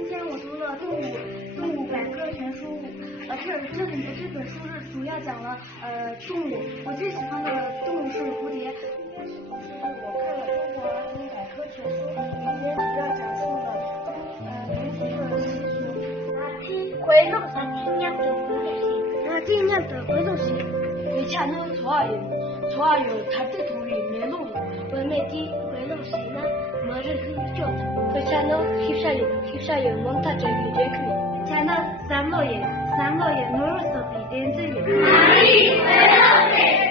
今天我读了动物百科全书，这本书是主要讲了动物。我最喜欢的动物是蝴蝶。我看了中国儿童百科全书，里面主要讲述了民族的习俗。回龙山青年的回龙戏，今年的回龙戏。为채널 좋아요 부탁드립니다. 월매기回龙戏呢，뭐를 흘리죠? 그 채널 휩싸요 몬타주 유재크. 채널 삼로에 놀러서 비댄즈요. 아니, 왜 그래?